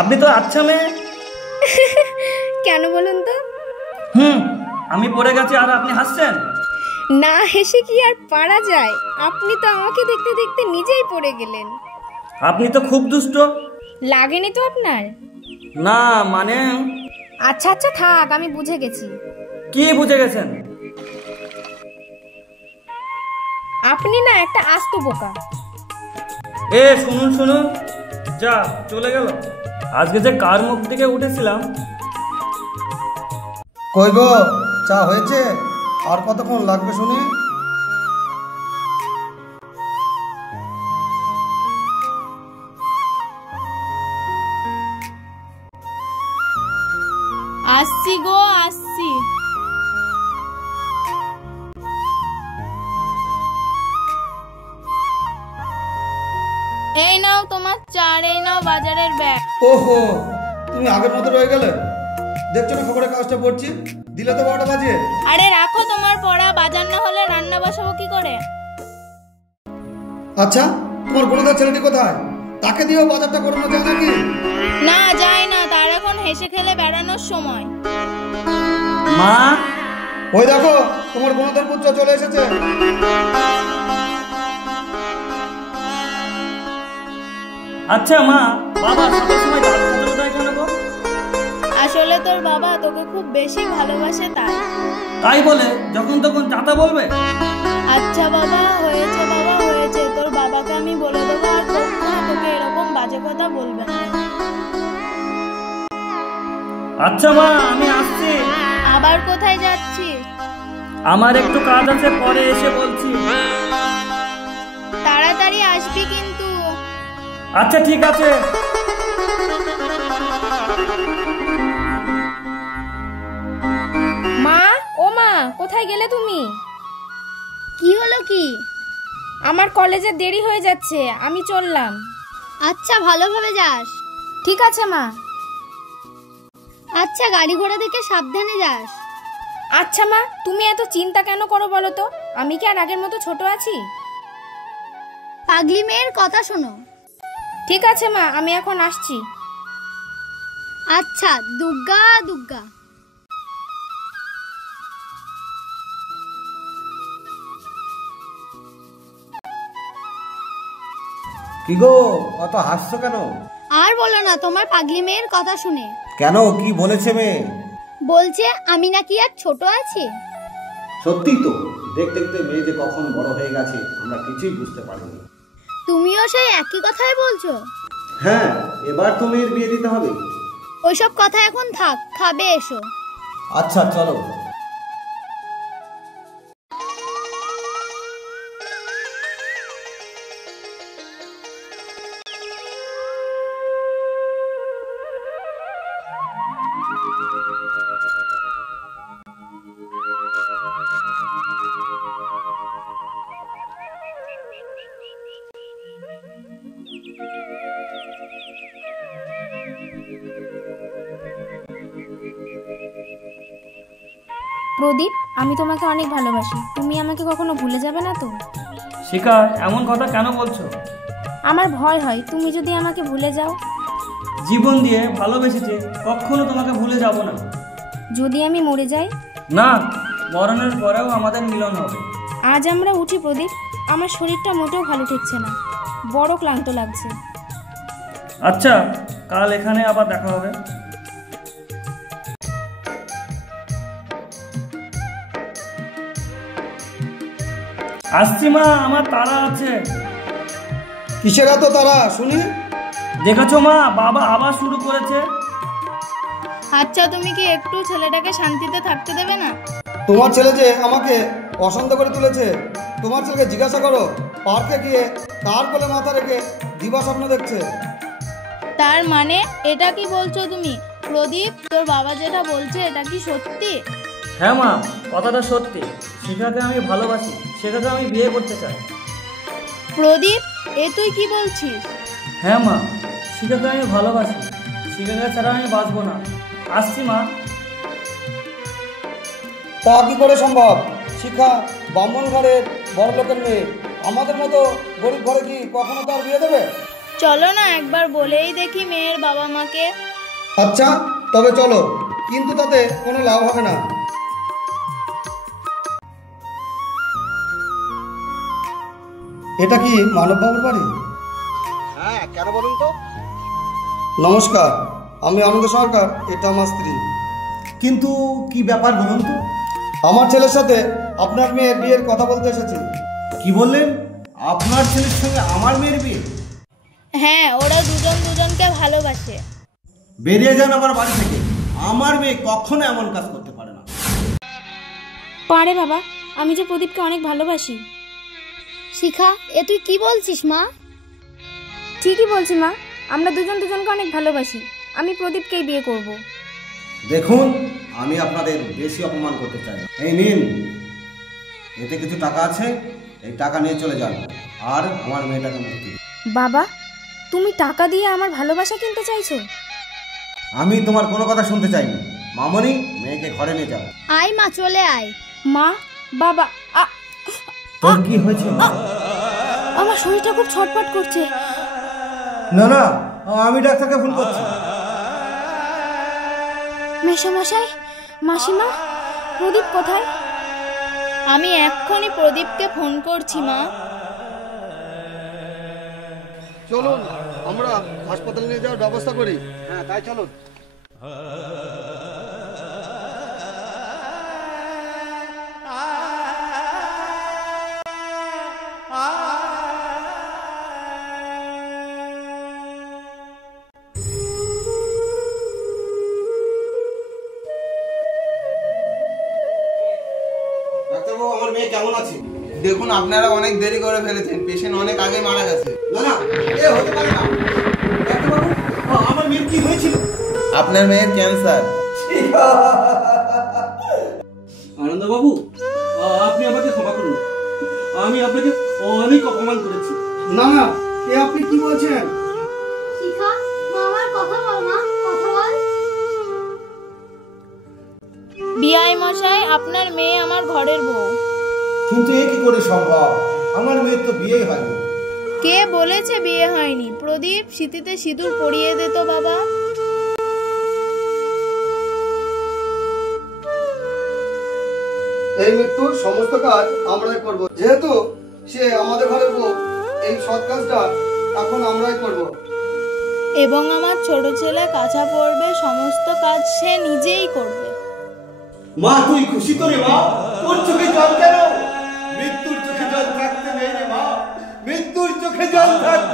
আপনি তো আচ্ছা মেয়ে। কেন বলুন তো? আমি পড়ে গেছি আর আপনি হাসছেন? না হেসে কি আর পারা যায়? আপনি তো আমাকে দেখতে দেখতে নিজেই পড়ে গেলেন। আপনি তো খুব দুষ্ট। লাগেনি তো আপনার? না মানে। আচ্ছা আচ্ছা থাক, আমি বুঝে গেছি। কি বুঝে গেছেন? আপনি না একটা আস্ত বোকা। শুনুন শুনুন, যা চলে গেল। আজকে যে কার মুখ থেকে উঠেছিলাম। কই গো, চা হয়েছে? আর কতক্ষণ লাগবে শুনি? আসছি গো, আসছি। এই নাও তোমার চা, এই নাও বাজারের ব্যাগ। ওহো, তুমি আগের মতো রয়ে গেলে। দেখছো না খবরের কাজটা পড়ছি, দিলে তো 12টা বাজে। আরে রাখো তোমার পড়া, বাজার না হলে রান্না বসাবো কি করে? আচ্ছা, তোমার বোনদার ছেলেটি কোথায়? তাকে দিয়েও বাজারটা করানো যায় নাকি? না যায় না, তার এখন হেসে খেলে বেড়ানোর সময়। মা, ওই দেখো তোমার বোনদের পুত্র চলে এসেছে। আচ্ছা মা, বাবা সব সময় দাঁত কাটতে কোথায় কেন গো? আসলে তোর বাবা তোকে খুব বেশি ভালোবাসে তাই। তাই বলে যখন তখন চাতা বলবে? আচ্ছা বাবা হয়েছে, বাবা হয়েছে, তোর বাবাকে আমি বলে দেবো আর কখনো তোকে এরকম বাজে কথা বলবে না। আচ্ছা মা, আমি আসছি। আবার কোথায় যাচ্ছিস? আমার একটু কাজ আছে, পরে এসে বলছি। তাড়াতাড়ি আসবি কিন্তু। আচ্ছা ঠিক আছে। মা, ও মা, কোথায় গেলে তুমি? কি হলো কি? আমার কলেজে দেরি হয়ে যাচ্ছে, আমি চললাম। আচ্ছা ভালোভাবে যাস। ঠিক আছে মা। আচ্ছা গাড়ি ঘোড়া দেখে সাবধানে যাস। আচ্ছা মা, তুমি এত চিন্তা কেন করো বলো তো? আমি কি আর আগের মতো ছোট আছি? পাগলি মেয়ের কথা শোনো। ঠিক আছে মা, আমি এখন আসছি। আচ্ছা, দুর্গা দুর্গা। কি গো, অত হাসছো কেন? আর বলো না তোমার পাগলি মেয়ের কথা শুনে। কেন, কি বলেছে মেয়ে? বলছে আমি নাকি আর ছোট আছি। সত্যি তো, দেখতে দেখতে মেয়ে যে কখন বড় হয়ে গেছে আমরা কিছুই বুঝতে পারিনি। তুমিও সেই একই কথাই বলছো? হ্যাঁ, এবার তো মেয়ের বিয়ে দিতে হবে। ওইসব কথা এখন থাক, খাবে এসো। আচ্ছা চলো। প্রদীপ, আমি তোমাকে অনেক ভালোবাসি, তুমি আমাকে কখনো ভুলে যাবে না তো? শিখা, এমন কথা কেন বলছো? আমার ভয় হয় তুমি যদি আমাকে ভুলে যাও। জীবন দিয়ে ভালোবেসেছি, কখনো তোমাকে ভুলে যাব না। যদি আমি মরে যাই? না, মরণের পরেও আমাদের মিলন হবে। আজ আমরা উঠি প্রদীপ, আমার শরীরটা মোটেও ভালো ঠেকছে না, বড় ক্লান্ত লাগছে। আচ্ছা, কাল এখানে আবার দেখা হবে। আসছি মা, আমার তাড়া আছে। কিসের এত তারা শুনি? দেখেছো মা, বাবা আবার শুরু করেছে। আচ্ছা তুমি কি একটু ছেলেটাকে শান্তিতে থাকতে দেবে না? তোমার ছেলে যে আমাকে অশান্ত করে তুলেছে। তোমার ছেলেকে জিজ্ঞাসা করো, পার্কে গিয়ে তার কোলে মাথা রেখে দিবা স্বপ্ন দেখছে। তার মানে এটা কি বলছো তুমি? প্রদীপ, তোর বাবা যেটা বলছে এটা কি সত্যি? হ্যাঁ মা, কথাটা সত্যি। শিখাকে আমি ভালোবাসি, সেটাকে আমি বিয়ে করতে চাই। প্রদীপ, এ তুই কি বলছিস? হ্যাঁ মা, শিখাকে আমি ভালোবাসি, শিখাকে ছাড়া আমি বাঁচবো না। আসছি মা। তা কি করে সম্ভব? শিখা ব্রাহ্মণ ঘরের বড় লোকের মেয়ে, আমাদের মতো গরিব ঘরে কি কখনো তার বিয়ে দেবে? চলো না একবার বলেই দেখি মেয়ের বাবা মাকে। আচ্ছা তবে চলো, কিন্তু তাতে কোনো লাভ হবে না। এটা কি মানববাবুর বাড়ি? হ্যাঁ, কেন বলুন তো? নমস্কার, আমি আনন্দ সরকার, এটা আমার স্ত্রী। কিন্তু কি ব্যাপার বলুন তো? আমার ছেলের সাথে আপনার মেয়ের বিয়ের কথা বলতে এসেছি। কি বললেন? আপনার ছেলের সঙ্গে আমার মেয়ের বিয়ে? হ্যাঁ, ওরা দুজন দুজনকে ভালোবাসে। বেরিয়ে যান আমার বাড়ি থেকে। আমার মেয়ে কখনো এমন কাজ করতে পারে না। পারে বাবা, আমি যে প্রদীপকে অনেক ভালোবাসি। শিখা, এ তুই কি বলছিস মা? ঠিকই বলছি মা, আমরা দুজন দুজনকে অনেক ভালোবাসি। আমি প্রদীপকেই বিয়ে করব। দেখুন, আমি আপনাদের বেশি অপমান করতে চাই না। এই নিন, এতে কিছু টাকা আছে, এই টাকা নিয়ে চলে যান আর আমার মেয়েটাকে মুক্তি দিন। বাবা, তুমি টাকা দিয়ে আমার ভালোবাসা কিনতে চাইছো? আমি তোমার কোনো কথা শুনতে চাইনি। মামনি, মেয়েকে ঘরে নিয়ে যাও। আয় মা, চলে আয়। মা, বাবা, তোর কি হয়েছে? আমার শরীরটা খুব ছটফট করছে। না না, আমি ডাক্তারকে ফোন করছি। মেশামশাই, মাসিমা, প্রদীপ কোথায়? আমি এক্ষুনি প্রদীপকে ফোন করছি মা। চলুন আমরা হাসপাতালে নিয়ে যাওয়ার ব্যবস্থা করি। হ্যাঁ, তাই চলুন। ডাক্তারবাবু, আমার মেয়ে কেমন আছে? দেখুন, আপনারা অনেক দেরি করে ফেলেছেন, পেশেন্ট অনেক আগে মারা গেছে। না না, এ হতে পারে না। ডাক্তারবাবু, আমার মেয়ের কি হয়েছিল? আপনার মেয়ের ক্যান্সার। আনন্দবাবু, আপনি আমাকে ক্ষমা করুন। আমি আপনাকে অনেক অপমান করেছি। না না, এ আপনি কি বলছেন? শিখা, মা, আমার কথা বল মা, কথা বল। বিআই মশাই, আপনার মেয়ে আমার ঘরের বউ। কিন্তু এ কি করে সম্ভব? আমার মেয়ের তো বিয়েই হয়নি। কে বলেছে বিয়ে হয়নি? প্রদীপ, স্মৃতিতে সিঁদুর পরিয়ে দে তো বাবা। এই মৃত্যুর সমস্ত কাজ আমরাই করব, যেহেতু সে আমাদের ঘরের বউ। এই সৎ কাজটা এখন আমরাই করব। এবং আমার ছোট ছেলে কাঁচা পড়বে, সমস্ত কাজ সে নিজেই করবে। মা, তুই খুশি তো রে মা? তোর চোখে জল কেন? মৃত্যুর চোখে জল থাকতে নেই রে মা, মৃত্যুর চোখে জল থাকতে